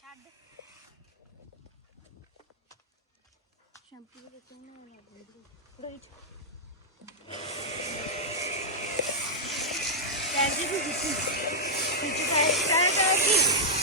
ਛੱਡ ਸ਼ੈਂਪੂ ਦੇ ਵਿੱਚ ਨਾ ਲਾ ਦਿੰਦੀ ਗਲੀ ਚ ਟੈਂਕੀ ਵੀ ਦਿੱਤੀ ਵਿੱਚ ਪਾਇਆ ਕਿ